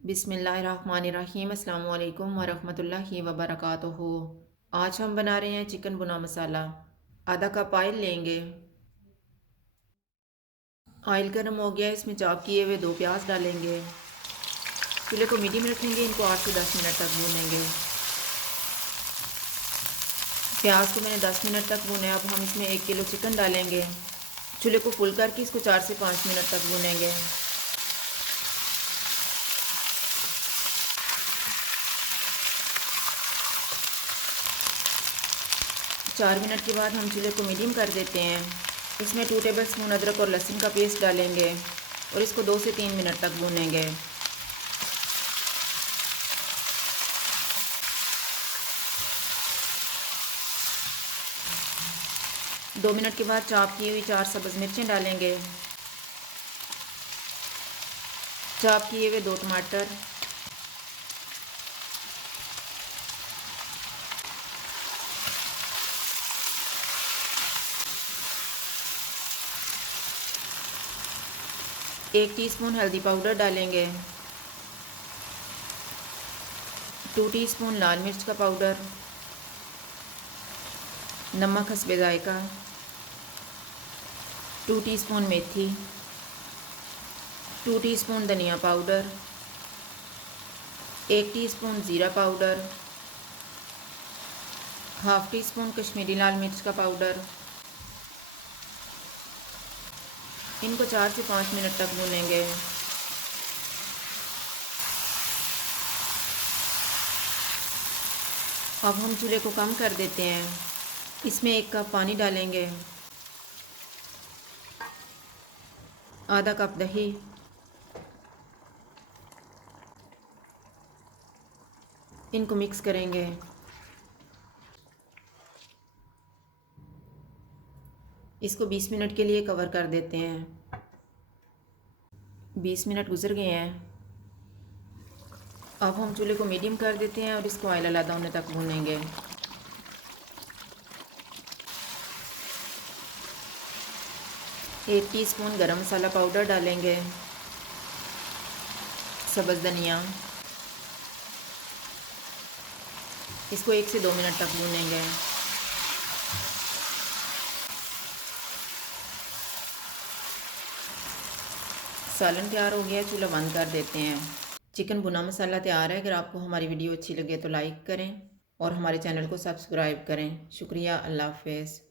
बिस्मिल्लाहिर्रहमानिर्रहीम। अस्सलाम वालेकुम वरहमतुल्लाहि वबरकातुहू। आज हम बना रहे हैं चिकन भुना मसाला। आधा कप ऑयल लेंगे। ऑयल गर्म हो गया, इसमें चॉप किए हुए 2 प्याज डालेंगे। चूल्हे को मीडियम रखेंगे, इनको 8 से 10 मिनट तक भूनेंगे। प्याज को मैंने 10 मिनट तक भूना। अब हम इसमें 1 किलो चिकन डालेंगे। चूल्हे को फुल करके इसको 4 से 5 मिनट तक भूनेंगे। 4 मिनट के बाद हम चूल्हे को मीडियम कर देते हैं। इसमें 2 टेबल स्पून अदरक और लहसुन का पेस्ट डालेंगे और इसको 2 से 3 मिनट तक भूनेंगे। 2 मिनट के बाद चॉप की हुई 4 सब्ज़ मिर्चें डालेंगे। चॉप किए हुए 2 टमाटर, एक टीस्पून हल्दी पाउडर डालेंगे, 2 टीस्पून लाल मिर्च का पाउडर, नमक हस्बे जायका, 2 टीस्पून मेथी, 2 टीस्पून धनिया पाउडर, 1 टीस्पून ज़ीरा powder, half teaspoon Kashmiri लाल मिर्च का पाउडर। इनको 4 से 5 मिनट तक भूनेंगे। अब हम चूल्हे को कम कर देते हैं। इसमें 1 कप पानी डालेंगे, आधा कप दही, इनको मिक्स करेंगे। इसको 20 मिनट के लिए कवर कर देते हैं। 20 मिनट गुजर गए हैं। अब हम चूल्हे को मीडियम कर देते हैं और इसको ऑयल अलग होने तक भूनेंगे। एक टीस्पून गरम मसाला पाउडर डालेंगे, सब्ज़ धनिया, इसको 1 से 2 मिनट तक भूनेंगे। सालन तैयार हो गया, चूल्हा बंद कर देते हैं। चिकन भुना मसाला तैयार है। अगर आपको हमारी वीडियो अच्छी लगे तो लाइक करें और हमारे चैनल को सब्सक्राइब करें। शुक्रिया। अल्लाह हाफ़िज़।